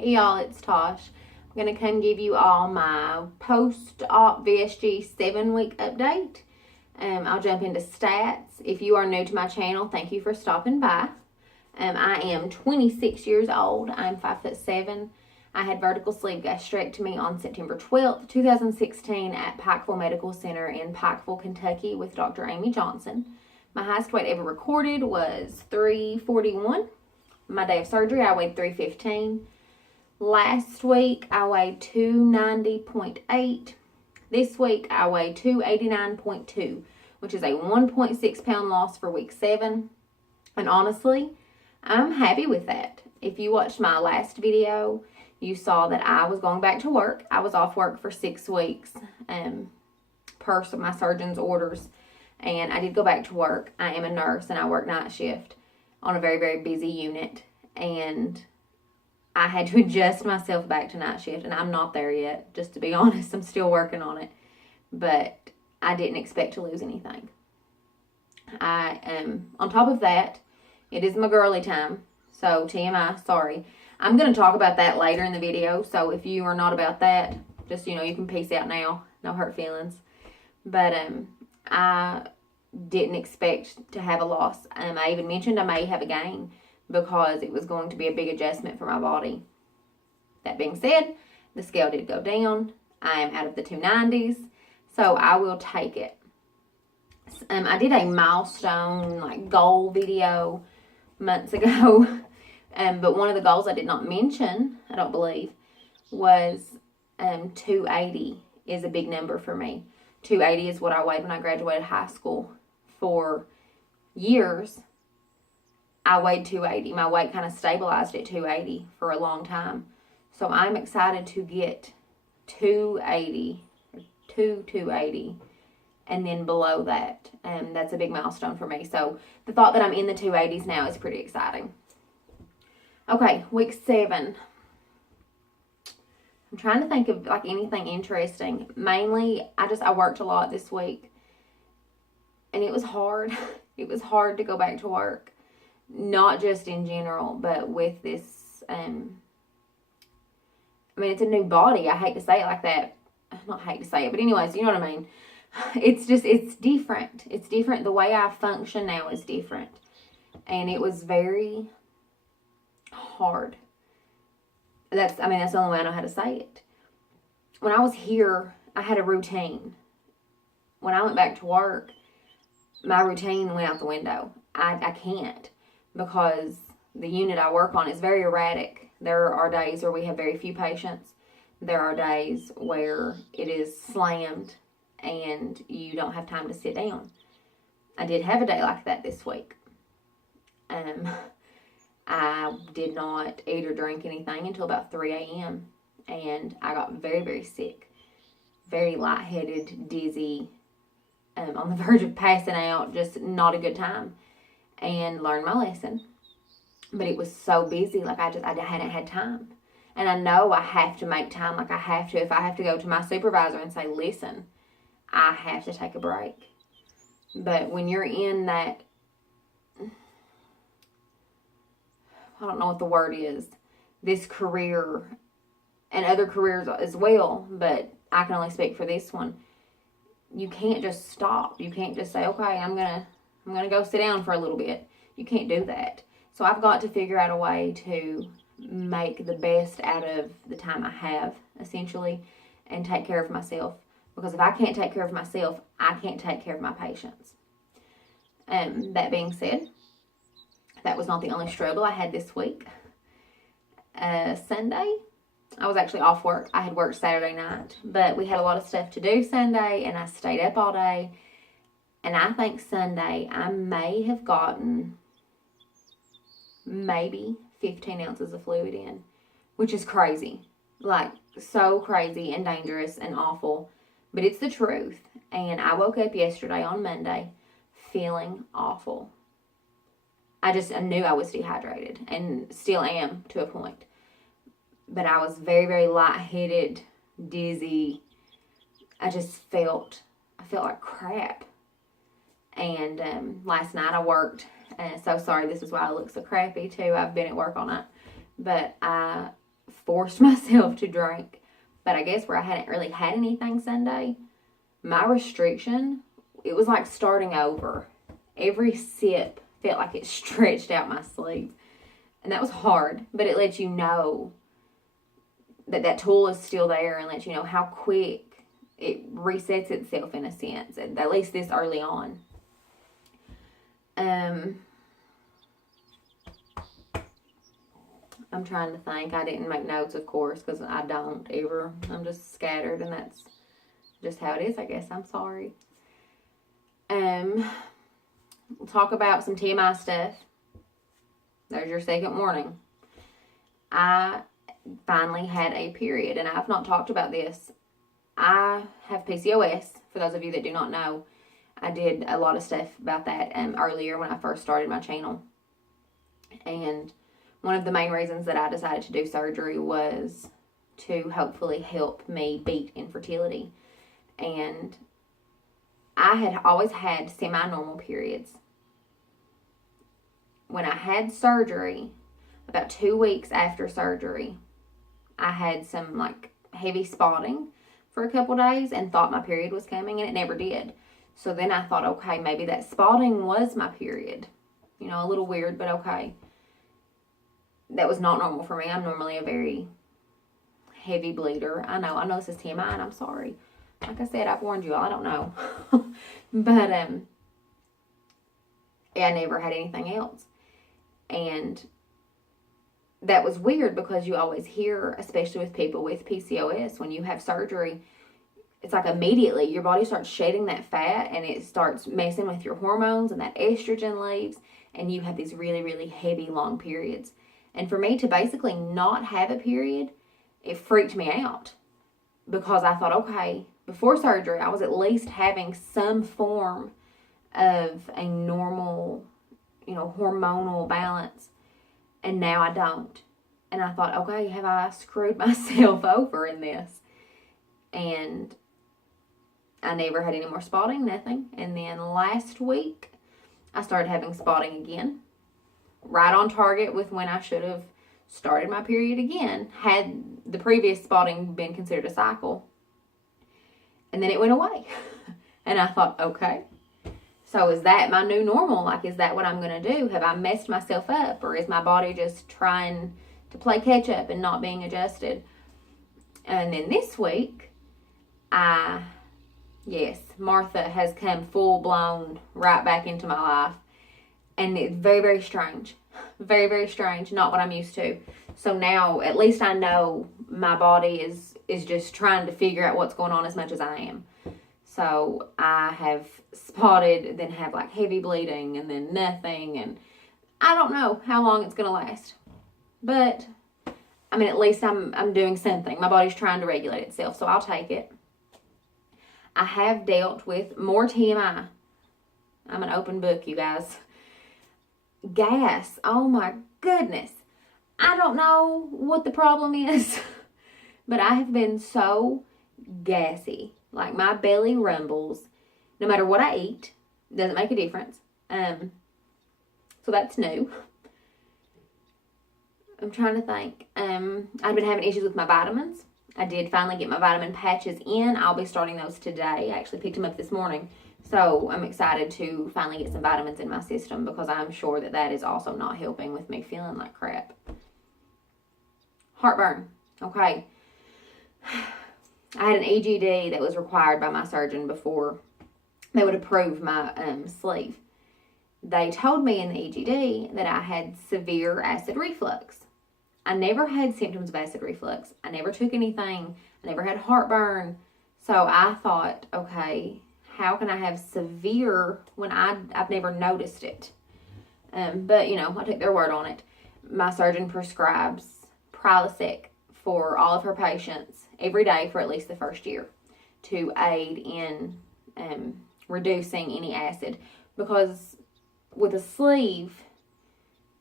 Hey y'all, it's Tosh. I'm going to come give you all my post-op VSG 7-week update. I'll jump into stats. If you are new to my channel, thank you for stopping by. I am 26 years old. I'm 5'7". I had vertical sleeve gastrectomy on September 12th, 2016 at Pikeville Medical Center in Pikeville, Kentucky with Dr. Amy Johnson. My highest weight ever recorded was 341. My day of surgery, I weighed 315. Last week, I weighed 290.8. This week, I weigh 289.2, which is a 1.6 pound loss for week 7. And honestly, I'm happy with that. If you watched my last video, you saw that I was going back to work. I was off work for 6 weeks per my surgeon's orders. And I did go back to work. I am a nurse and I work night shift on a very, very busy unit. And I had to adjust myself back to night shift. And I'm not there yet, just to be honest. I'm still working on it. But I didn't expect to lose anything. On top of that, it is my girly time. So TMI, sorry. I'm going to talk about that later in the video. So if you are not about that, just, you can peace out now. No hurt feelings. But I didn't expect to have a loss. I even mentioned I may have a gain because it was going to be a big adjustment for my body. That being said, the scale did go down. I am out of the 290s, so I will take it. I did a milestone, goal video months ago, but one of the goals I did not mention, I don't believe, was 280 is a big number for me. 280 is what I weighed when I graduated high school. For years, I weighed 280. My weight kind of stabilized at 280 for a long time. So I'm excited to get 280, 280, and then below that. That's a big milestone for me. So the thought that I'm in the 280s now is pretty exciting. Okay, week 7. I'm trying to think of anything interesting. Mainly, I worked a lot this week. And it was hard. It was hard to go back to work. Not just in general, but with this, it's a new body. I hate to say it like that. Not hate to say it, but anyways, you know what I mean. It's different. It's different. The way I function now is different. And it was very hard. That's the only way I know how to say it. When I was here, I had a routine. When I went back to work, my routine went out the window. I can't, because the unit I work on is very erratic. There are days where we have very few patients. There are days where it is slammed and you don't have time to sit down. I did have a day like that this week. I did not eat or drink anything until about 3 a.m. And I got very, very sick. Very lightheaded, dizzy, on the verge of passing out, just not a good time. And learned my lesson. But it was so busy, I hadn't had time. And I know I have to make time, I have to. If I have to go to my supervisor and say, listen, I have to take a break. But when you're in that, I don't know what the word is, this career, and other careers as well, but I can only speak for this one. You can't just stop. You can't just say, okay, I'm gonna go sit down for a little bit. You can't do that. So I've got to figure out a way to make the best out of the time I have, essentially, and take care of myself. Because if I can't take care of myself, I can't take care of my patients. That being said, that was not the only struggle I had this week. Sunday, I was actually off work. I had worked Saturday night, but we had a lot of stuff to do Sunday, and I stayed up all day. And I think Sunday, I may have gotten maybe 15 ounces of fluid in, which is crazy. So crazy and dangerous and awful. But it's the truth. And I woke up yesterday on Monday feeling awful. I knew I was dehydrated, and still am to a point. But I was very, very lightheaded, dizzy. I felt like crap. And last night I worked. So sorry, this is why I look so crappy too. I've been at work all night. But I forced myself to drink. But I guess where I hadn't really had anything Sunday, my restriction, it was like starting over. Every sip felt like it stretched out my sleeve. And that was hard, but it lets you know that that tool is still there and lets you know how quick it resets itself in a sense, at least this early on. I'm trying to think. I didn't make notes, of course, because I don't ever. I'm just scattered, and that's just how it is, I guess. I'm sorry. We'll talk about some TMI stuff. There's your second warning. I finally had a period, and I've not talked about this. I have PCOS, for those of you that do not know. I did a lot of stuff about that earlier when I first started my channel. And one of the main reasons that I decided to do surgery was to hopefully help me beat infertility. And I had always had semi-normal periods. When I had surgery, about 2 weeks after surgery, I had some like heavy spotting for a couple days and thought my period was coming, and it never did. So then I thought, okay, maybe that spotting was my period. You know, a little weird, but okay. That was not normal for me. I'm normally a very heavy bleeder. I know this is TMI, and I'm sorry. Like I said, I've warned you all. I don't know. But, yeah, I never had anything else. And that was weird because you always hear, especially with people with PCOS, when you have surgery, it's like immediately your body starts shedding that fat and it starts messing with your hormones and that estrogen leaves, and you have these really, really heavy, long periods. And for me to basically not have a period, it freaked me out because I thought, okay, before surgery, I was at least having some form of a normal, hormonal balance. And now I don't. And I thought, okay, have I screwed myself over in this? And I never had any more spotting, nothing. And then last week, I started having spotting again. Right on target with when I should have started my period again, had the previous spotting been considered a cycle. And then it went away. And I thought, okay, so is that my new normal? Like, is that what I'm going to do? Have I messed myself up? Or is my body just trying to play catch up and not being adjusted? And then this week, Martha has come full blown right back into my life. And it's very, very strange. Very, very strange. Not what I'm used to. So now, at least I know my body is just trying to figure out what's going on as much as I am. So I have spotted, then have like heavy bleeding, and then nothing. And I don't know how long it's going to last. But, I mean, at least I'm doing something. My body's trying to regulate itself, so I'll take it. I have dealt with more TMI. I'm an open book, you guys. Gas. Oh my goodness. I don't know what the problem is, but I have been so gassy. Like, my belly rumbles no matter what I eat. Doesn't make a difference. So that's new. I'm trying to think. I've been having issues with my vitamins. I did finally get my vitamin patches in. I'll be starting those today. I actually picked them up this morning. So I'm excited to finally get some vitamins in my system because I'm sure that is also not helping with me feeling like crap. Heartburn. Okay. I had an EGD that was required by my surgeon before they would approve my sleeve. They told me in the EGD that I had severe acid reflux. I never had symptoms of acid reflux. I never took anything. I never had heartburn. So I thought, okay, how can I have severe when I've never noticed it? But, I took their word on it. My surgeon prescribes Prilosec for all of her patients every day for at least the first year to aid in reducing any acid. Because with a sleeve,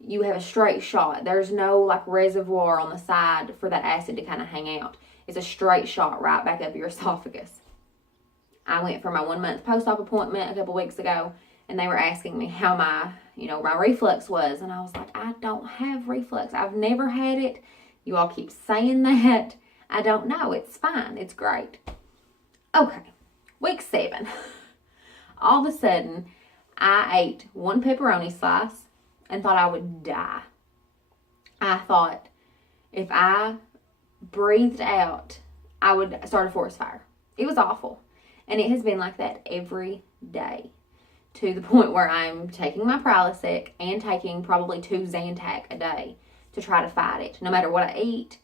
you have a straight shot. There's no like reservoir on the side for that acid to kind of hang out. It's a straight shot right back up your esophagus. I went for my 1 month post-op appointment a couple weeks ago, and they were asking me how my reflux was. And I was like, I don't have reflux. I've never had it. You all keep saying that. I don't know. It's fine. It's great. Okay. Week 7. All of a sudden, I ate one pepperoni slice and thought I would die. I thought if I breathed out, I would start a forest fire. It was awful. And it has been like that every day, to the point where I'm taking my Prilosec and taking probably 2 Zantac a day to try to fight it. No matter what I eat,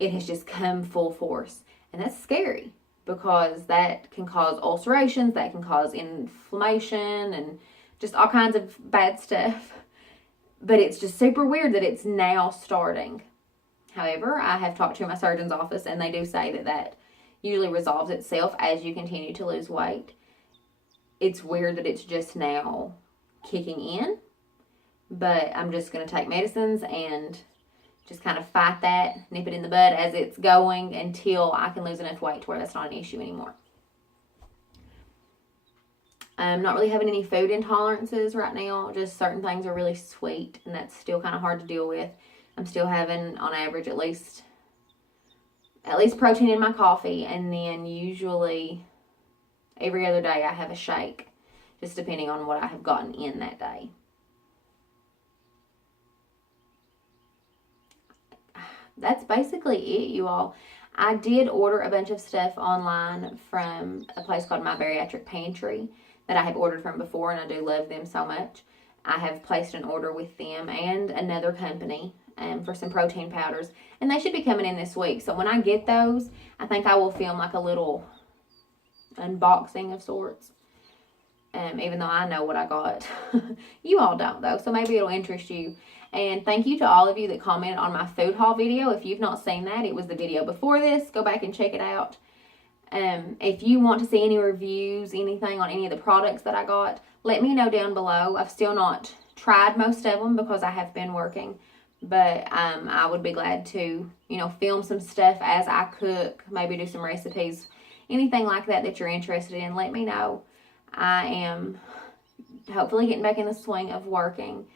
it has just come full force. And that's scary, because that can cause ulcerations, that can cause inflammation, and just all kinds of bad stuff. But it's just super weird that it's now starting. However, I have talked to my surgeon's office, and they do say that usually resolves itself as you continue to lose weight. It's weird that it's just now kicking in, but I'm just going to take medicines and just kind of fight that, nip it in the bud as it's going until I can lose enough weight to where that's not an issue anymore. I'm not really having any food intolerances right now. Just certain things are really sweet, and that's still kind of hard to deal with. I'm still having, on average, at least protein in my coffee, and then usually every other day I have a shake, just depending on what I have gotten in that day. That's basically it, you all. I did order a bunch of stuff online from a place called My Bariatric Pantry that I have ordered from before, and I do love them so much. I have placed an order with them and another company for some protein powders, and they should be coming in this week. So when I get those, I think I will film like a little unboxing of sorts, even though I know what I got. You all don't, though, so maybe it'll interest you. And thank you to all of you that commented on my food haul video. If you've not seen that, it was the video before this. Go back and check it out. If you want to see any reviews, anything on any of the products that I got, let me know down below. I've still not tried most of them because I have been working, but I would be glad to, film some stuff as I cook, maybe do some recipes, anything like that you're interested in. Let me know. I am hopefully getting back in the swing of working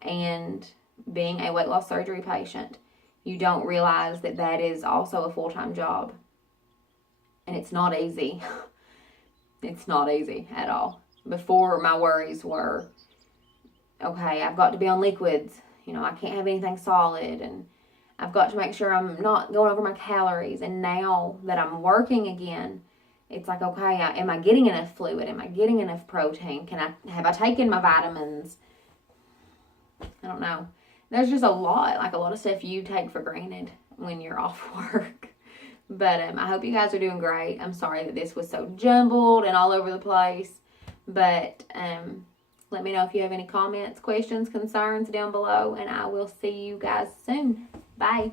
and being a weight loss surgery patient. You don't realize that is also a full-time job. And it's not easy. It's not easy at all. Before, my worries were, okay, I've got to be on liquids. I can't have anything solid. And I've got to make sure I'm not going over my calories. And now that I'm working again, it's like, okay, am I getting enough fluid? Am I getting enough protein? Have I taken my vitamins? I don't know. There's just a lot of stuff you take for granted when you're off work. But I hope you guys are doing great. I'm sorry that this was so jumbled and all over the place. But let me know if you have any comments, questions, concerns down below. And I will see you guys soon. Bye.